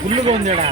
ఫుల్గా ఉందేడా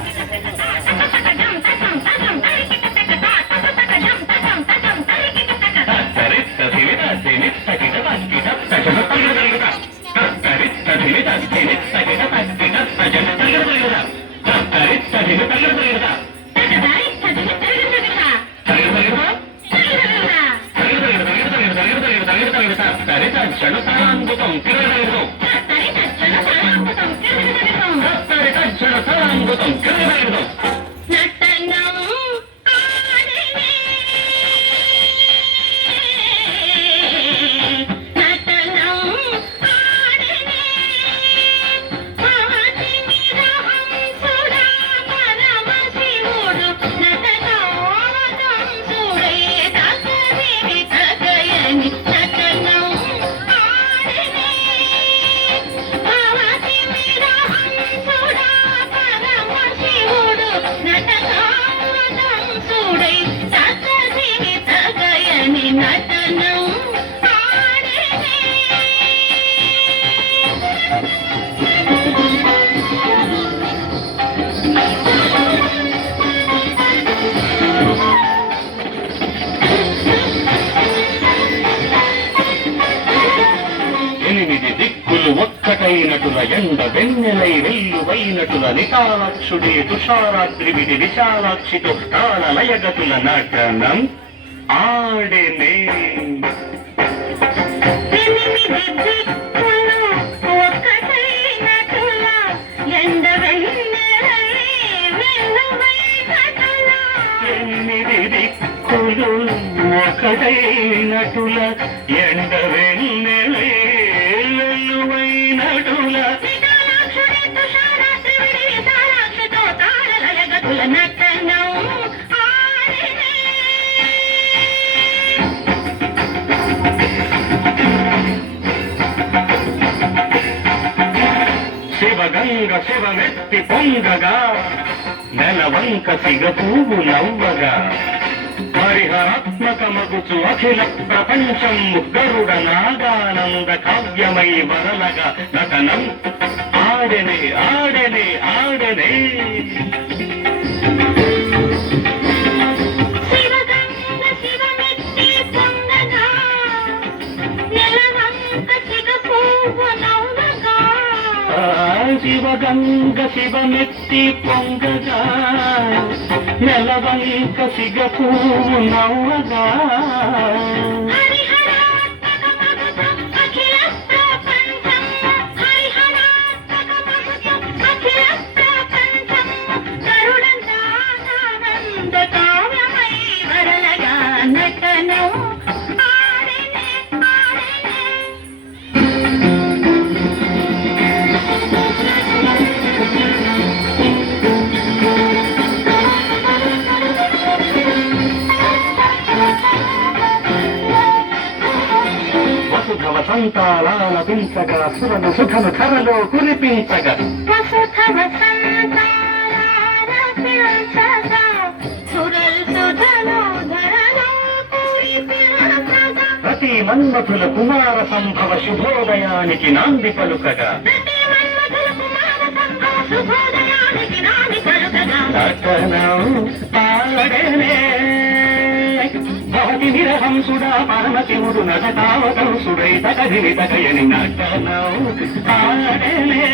ఒక్కటైనటుల ఎండ వెన్నెలై వెల్లువైనటుల నిటాలక్షుడే తుషారాద్రివిధి విశాలాక్షితో తాళ లయగతుల నటనం ఆడెనే దిక్కులు ఒకటైనటుల ఎండ వెన్నెలై శివగంగ శివమెత్తి పొంగగా నెలవంక సిగ పువ్వు నవ్వగా హరిహరాత్మకమగుచు అఖిల ప్రపంచం గరుడ నాగానంద కావ్యమై వరలగా నటనం ఆడెనే ఆడెనే ఆడెనే శివగంగ శివమెత్తి పొంగగా నెలవంక సిగ పువ్వు నవ్వగా వసంతాల పించగా సురను సుఖను ధరలో కురిపించగా ప్రతి మన్మథుల కుమార సంభవ శుభోదయానికి నాంది పలుకగా భవతి నిరహంసుడా పరమశివుడు నటకావతంసుడై తగదిని తగయని నటనౌ ఆడలే